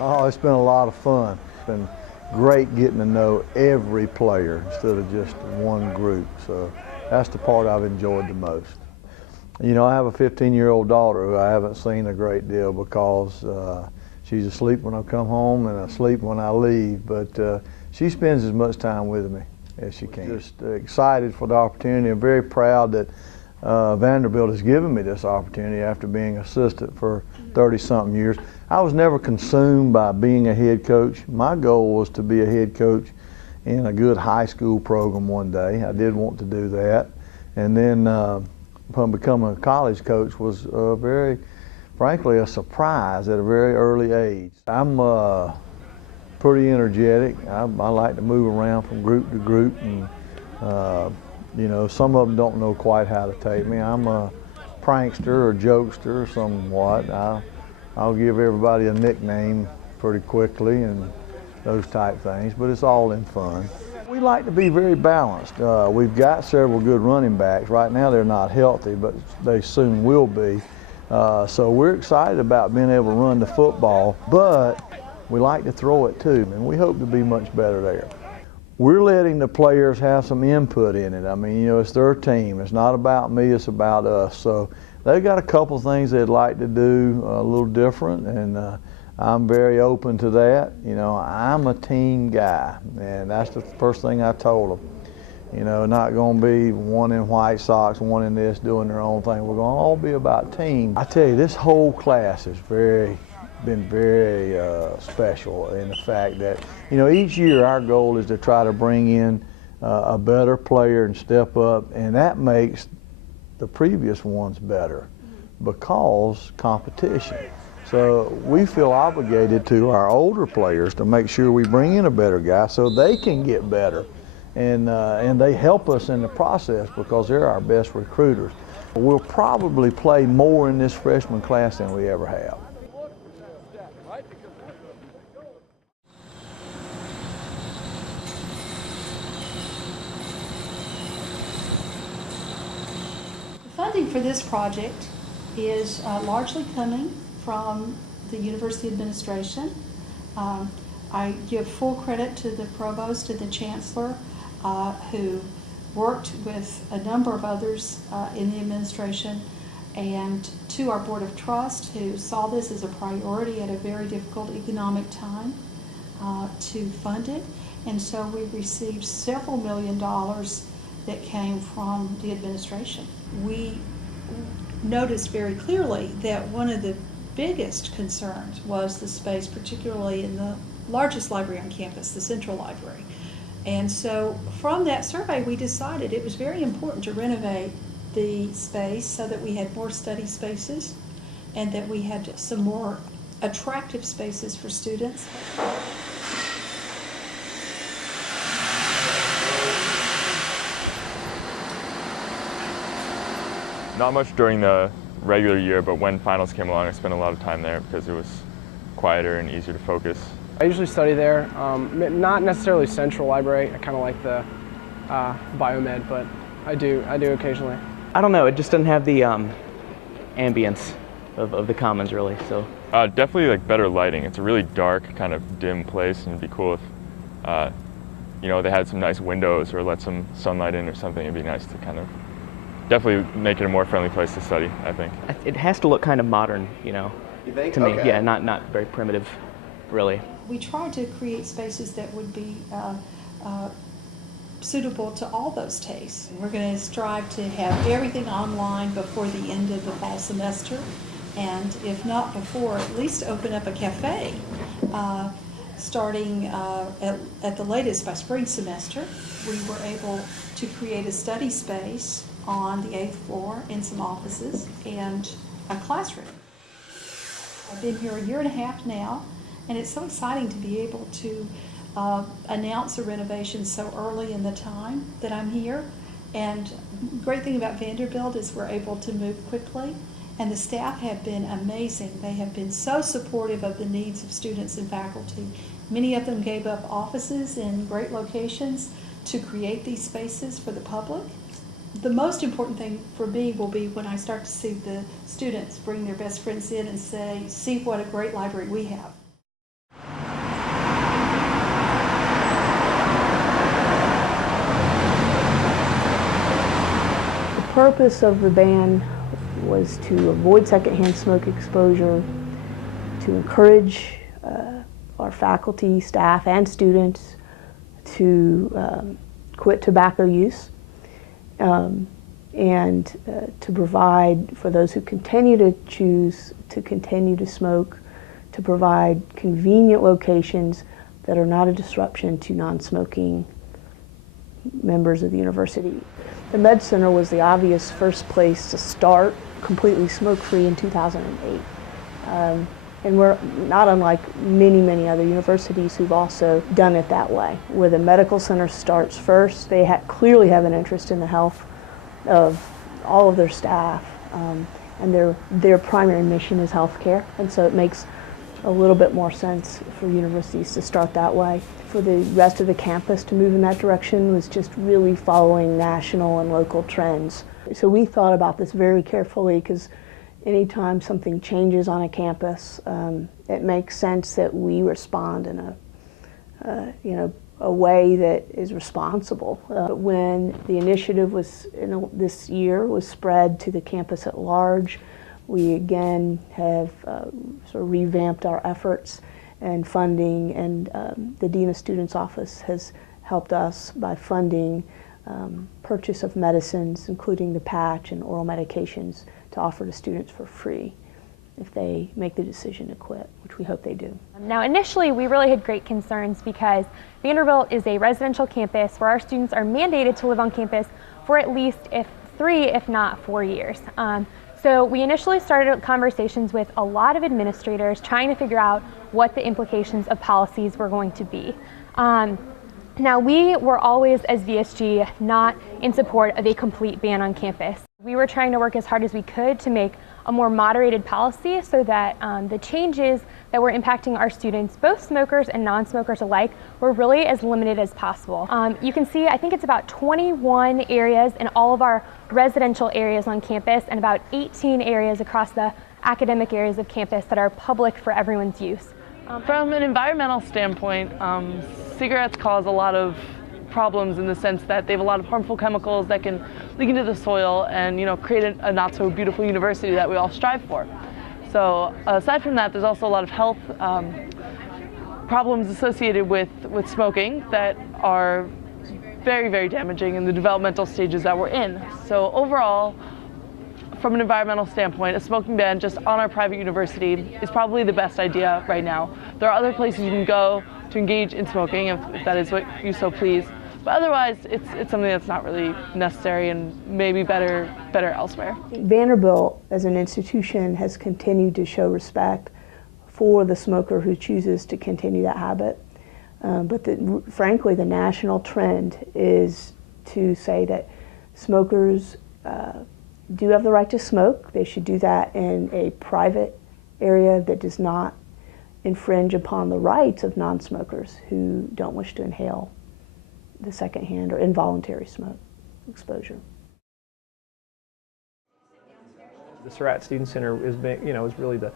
Oh, it's been a lot of fun. It's been great getting to know every player instead of just one group. So that's the part I've enjoyed the most. You know, I have a 15-year-old daughter who I haven't seen a great deal because she's asleep when I come home and asleep when I leave. But she spends as much time with me as she can. Just excited for the opportunity. I'm very proud that Vanderbilt has given me this opportunity after being assistant for 30-something years. I was never consumed by being a head coach. My goal was to be a head coach in a good high school program one day. I did want to do that. And then upon becoming a college coach was very, frankly, a surprise at a very early age. I'm pretty energetic. I like to move around from group to group, and you know, some of them don't know quite how to take me. I'm a prankster or jokester somewhat. I'll give everybody a nickname pretty quickly and those type things, but it's all in fun. We like to be very balanced. We've got several good running backs. Right now they're not healthy, but they soon will be. So we're excited about being able to run the football, but we like to throw it too, and we hope to be much better there. We're letting the players have some input in it. I mean, you know, it's their team. It's not about me, it's about us. So they've got a couple things they'd like to do a little different, and I'm very open to that. You know, I'm a team guy, and that's the first thing I told them. You know, not going to be one in white socks, one in this, doing their own thing. We're going to all be about team. I tell you, this whole class has been very special in the fact that, you know, each year our goal is to try to bring in a better player and step up, and that makes the previous ones better because competition. So we feel obligated to our older players to make sure we bring in a better guy so they can get better, and they help us in the process because they're our best recruiters. We'll probably play more in this freshman class than we ever have. Funding for this project is largely coming from the university administration. I give full credit to the provost and the chancellor who worked with a number of others in the administration, and to our board of trust who saw this as a priority at a very difficult economic time to fund it. And so we received several $millions that came from the administration. We noticed very clearly that one of the biggest concerns was the space, particularly in the largest library on campus, the Central Library. And so from that survey, we decided it was very important to renovate the space so that we had more study spaces and that we had some more attractive spaces for students. Not much during the regular year, but when finals came along, I spent a lot of time there because it was quieter and easier to focus. I usually study there, not necessarily Central Library. I kind of like the biomed, but I do occasionally. I don't know, it just doesn't have the ambience of the Commons really. So definitely like better lighting. It's a really dark, kind of dim place, and it'd be cool if you know, they had some nice windows or let some sunlight in or something. It'd be nice to kind of definitely make it a more friendly place to study, I think. It has to look kind of modern, you know, you think? to me. Okay. Yeah, not very primitive, really. We tried to create spaces that would be suitable to all those tastes. We're going to strive to have everything online before the end of the fall semester, and if not before, at least open up a cafe starting at the latest by spring semester. We were able to create a study space on the 8th floor in some offices and a classroom. I've been here a year and a half now, and it's so exciting to be able to announce a renovation so early in the time that I'm here. And the great thing about Vanderbilt is we're able to move quickly, and the staff have been amazing. They have been so supportive of the needs of students and faculty. Many of them gave up offices in great locations to create these spaces for the public. The most important thing for me will be when I start to see the students bring their best friends in and say, see what a great library we have. The purpose of the ban was to avoid secondhand smoke exposure, to encourage our faculty, staff, and students to quit tobacco use, and to provide, for those who continue to choose to continue to smoke, to provide convenient locations that are not a disruption to non-smoking members of the university. The Med Center was the obvious first place to start completely smoke-free in 2008. And we're not unlike many, many other universities who've also done it that way. Where the medical center starts first, they clearly have an interest in the health of all of their staff, and their primary mission is healthcare. And so it makes a little bit more sense for universities to start that way. For the rest of the campus to move in that direction was just really following national and local trends. So we thought about this very carefully, because anytime something changes on a campus, it makes sense that we respond in a way that is responsible. When the initiative was this year was spread to the campus at large, we again have sort of revamped our efforts and funding, and the Dean of Students Office has helped us by funding purchase of medicines, including the patch and oral medications, to offer to students for free if they make the decision to quit, which we hope they do. Now, initially, we really had great concerns because Vanderbilt is a residential campus where our students are mandated to live on campus for at least 3, if not 4 years. So we initially started conversations with a lot of administrators trying to figure out what the implications of policies were going to be. Now, we were always, as VSG, not in support of a complete ban on campus. We were trying to work as hard as we could to make a more moderated policy so that the changes that were impacting our students, both smokers and non-smokers alike, were really as limited as possible. You can see, I think it's about 21 areas in all of our residential areas on campus and about 18 areas across the academic areas of campus that are public for everyone's use. From an environmental standpoint, cigarettes cause a lot of problems in the sense that they have a lot of harmful chemicals that can leak into the soil and create a not so beautiful university that we all strive for. So aside from that, there's also a lot of health problems associated with smoking that are very, very damaging in the developmental stages that we're in. So overall, from an environmental standpoint, a smoking ban just on our private university is probably the best idea right now. There are other places you can go to engage in smoking if that is what you so please. But otherwise, it's something that's not really necessary and maybe better elsewhere. Vanderbilt, as an institution, has continued to show respect for the smoker who chooses to continue that habit. But frankly, the national trend is to say that smokers do have the right to smoke. They should do that in a private area that does not infringe upon the rights of non-smokers who don't wish to inhale the secondhand or involuntary smoke exposure. The Surratt Student Center is really the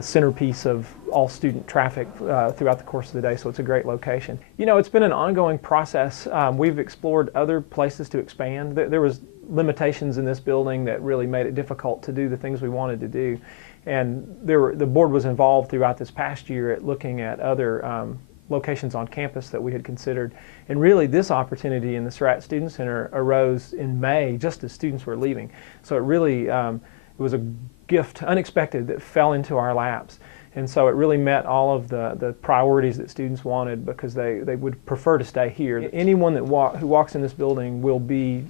centerpiece of all student traffic throughout the course of the day, so it's a great location. It's been an ongoing process. We've explored other places to expand. There was limitations in this building that really made it difficult to do the things we wanted to do, and the board was involved throughout this past year at looking at other locations on campus that we had considered. And really this opportunity in the Surratt Student Center arose in May, just as students were leaving. So it really it was a gift, unexpected, that fell into our laps. And so it really met all of the priorities that students wanted, because they would prefer to stay here. Anyone who walks in this building will be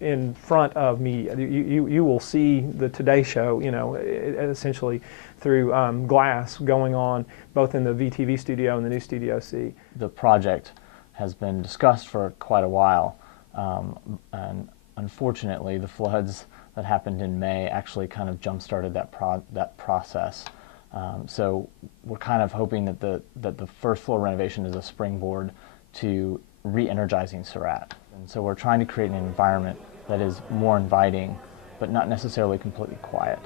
in front of media. You will see the Today Show, essentially through glass going on both in the VTV studio and the new Studio C. The project has been discussed for quite a while, and unfortunately the floods that happened in May actually kind of jump-started that process. So we're kind of hoping that the first floor renovation is a springboard to re-energizing Surratt. And so we're trying to create an environment that is more inviting, but not necessarily completely quiet.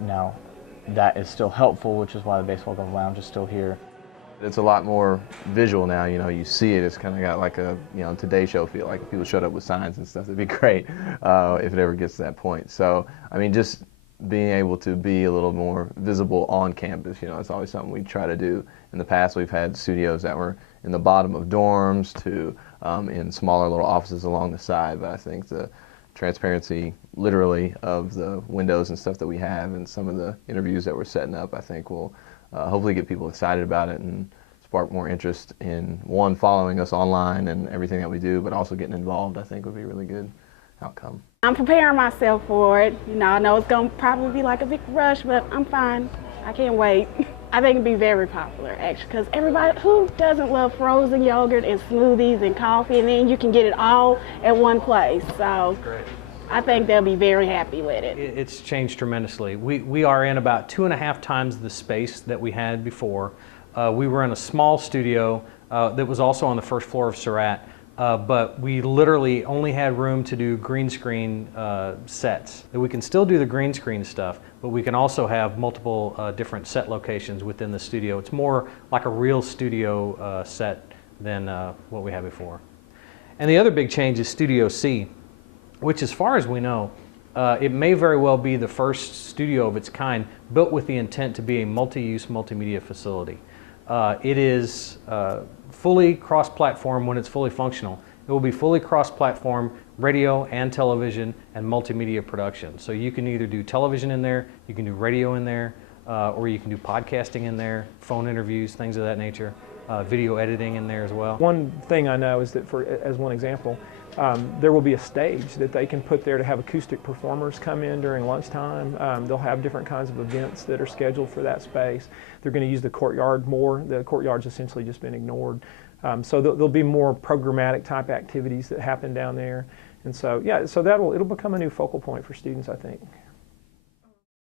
Now, that is still helpful, which is why the Baseball Glove Lounge is still here. It's a lot more visual now, you know, you see it, it's kind of got like a, you know, Today Show feel, like if people showed up with signs and stuff, it'd be great if it ever gets to that point. So, I mean, just being able to be a little more visible on campus, you know, it's always something we try to do. In the past, we've had studios that were in the bottom of dorms to in smaller little offices along the side, but I think the transparency, literally, of the windows and stuff that we have and some of the interviews that we're setting up, I think will hopefully get people excited about it and spark more interest in, one, following us online and everything that we do, but also getting involved, I think would be a really good outcome. I'm preparing myself for it. You know, I know it's going to probably be like a big rush, but I'm fine. I can't wait. I think it'd be very popular, actually, because everybody, who doesn't love frozen yogurt and smoothies and coffee, and then you can get it all at one place. So I think they'll be very happy with it. It's changed tremendously. We are in about 2.5 times the space that we had before. We were in a small studio that was also on the first floor of Surratt, but we literally only had room to do green screen sets. We can still do the green screen stuff, but we can also have multiple different set locations within the studio. It's more like a real studio set than what we had before. And the other big change is Studio C, which, as far as we know, it may very well be the first studio of its kind built with the intent to be a multi-use multimedia facility. It is fully cross-platform when it's fully functional. It will be fully cross-platform radio and television and multimedia production. So you can either do television in there, you can do radio in there, or you can do podcasting in there, phone interviews, things of that nature, video editing in there as well. One thing I know is that, as one example, there will be a stage that they can put there to have acoustic performers come in during lunchtime. They'll have different kinds of events that are scheduled for that space. They're going to use the courtyard more. The courtyard's essentially just been ignored. So there'll be more programmatic type activities that happen down there. And so, yeah, so it'll become a new focal point for students, I think.